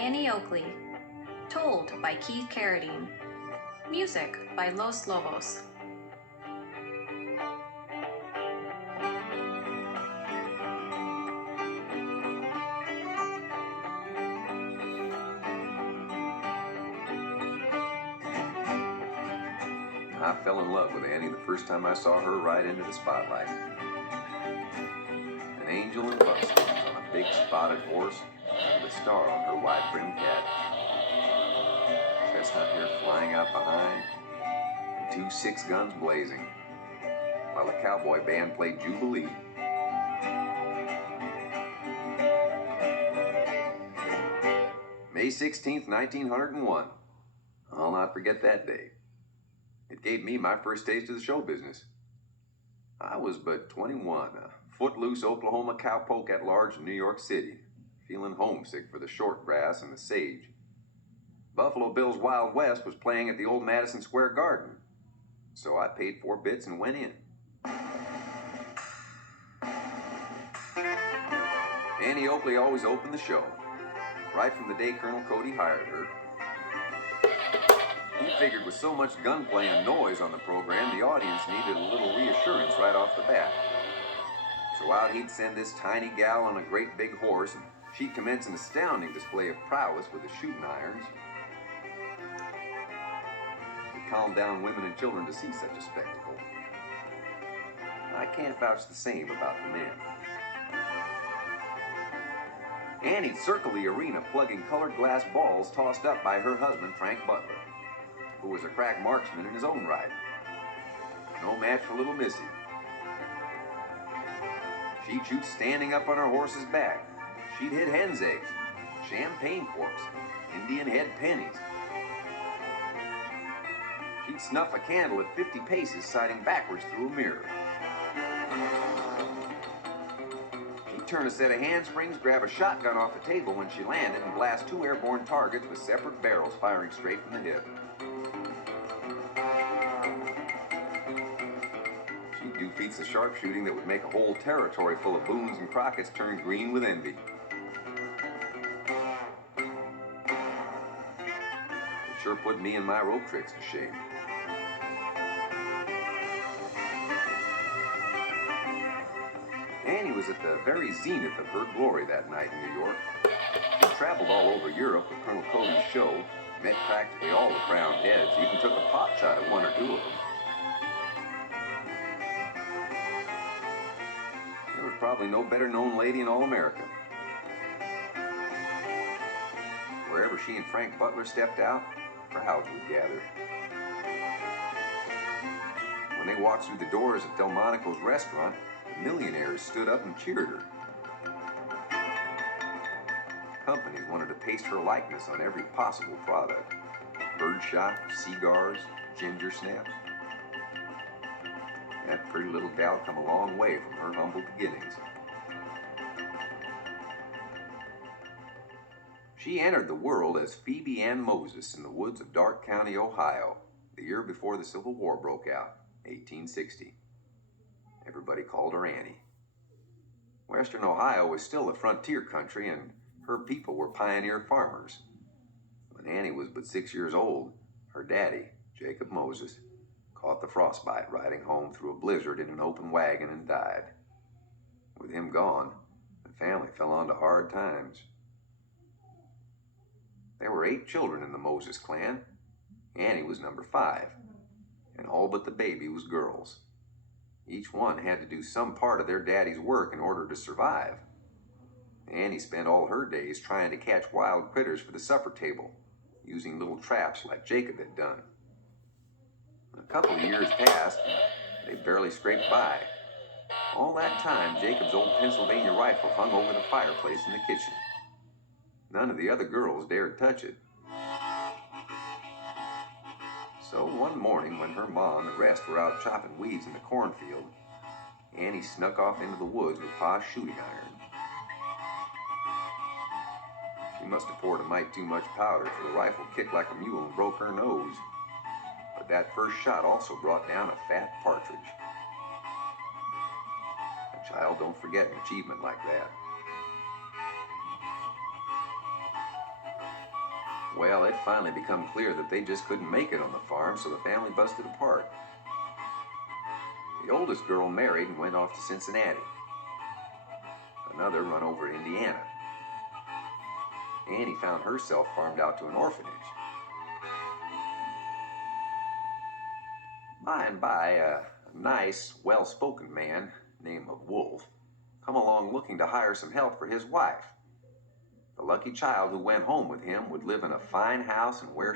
Annie Oakley. Told by Keith Carradine. Music by Los Lobos. I fell in love with Annie the first time I saw her ride into the spotlight. An angel in buckskin on a big spotted horse with a star on her wide-brimmed hat. Chestnut hair flying out behind, and 2 6-guns blazing, while the cowboy band played Jubilee. May 16th, 1901. I'll not forget that day. It gave me my first taste of the show business. I was but 21, a footloose Oklahoma cowpoke at large in New York City, feeling homesick for the short grass and the sage. Buffalo Bill's Wild West was playing at the old Madison Square Garden, so I paid 4 bits and went in. Annie Oakley always opened the show, right from the day Colonel Cody hired her. He figured with so much gunplay and noise on the program, the audience needed a little reassurance right off the bat. So out he'd send this tiny gal on a great big horse, and she'd commence an astounding display of prowess with the shooting irons. It calmed down women and children to see such a spectacle. I can't vouch the same about the men. Annie'd circle the arena plugging colored glass balls tossed up by her husband, Frank Butler, who was a crack marksman in his own right. No match for little Missy. She'd shoot standing up on her horse's back. She'd hit hen's eggs, champagne corks, Indian head pennies. She'd snuff a candle at 50 paces, sighting backwards through a mirror. She'd turn a set of handsprings, grab a shotgun off the table when she landed, and blast 2 airborne targets with separate barrels firing straight from the hip. She'd do feats of sharpshooting that would make a whole territory full of Boones and Crockett's turn green with envy. It sure put me and my rope tricks to shame. Annie was at the very zenith of her glory that night in New York. She traveled all over Europe with Colonel Cody's show, met practically all the crowned heads, even took a pot shot at 1 or 2 of them. There was probably no better known lady in all America. Wherever she and Frank Butler stepped out, crowds would gather. When they walked through the doors of Delmonico's restaurant, the millionaires stood up and cheered her. Companies wanted to paste her likeness on every possible product. Birdshot, cigars, ginger snaps. That pretty little gal come a long way from her humble beginnings. She entered the world as Phoebe Ann Moses in the woods of Darke County, Ohio, the year before the Civil War broke out, 1860. Everybody called her Annie. Western Ohio was still a frontier country, and her people were pioneer farmers. When Annie was but 6 years old, her daddy, Jacob Moses, caught the frostbite riding home through a blizzard in an open wagon and died. With him gone, the family fell onto hard times. There were 8 children in the Moses clan. Annie was number 5, and all but the baby was girls. Each one had to do some part of their daddy's work in order to survive. Annie spent all her days trying to catch wild critters for the supper table, using little traps like Jacob had done. A couple of years passed, and they barely scraped by. All that time, Jacob's old Pennsylvania rifle hung over the fireplace in the kitchen. None of the other girls dared touch it. So one morning, when her ma and the rest were out chopping weeds in the cornfield, Annie snuck off into the woods with Pa's shooting iron. She must have poured a mite too much powder, for the rifle kicked like a mule and broke her nose. But that first shot also brought down a fat partridge. A child don't forget an achievement like that. Well, it finally become clear that they just couldn't make it on the farm, so the family busted apart. The oldest girl married and went off to Cincinnati. Another run over to Indiana. Annie found herself farmed out to an orphanage. By and by, a nice, well-spoken man named Wolf come along looking to hire some help for his wife. The lucky child who went home with him would live in a fine house and wear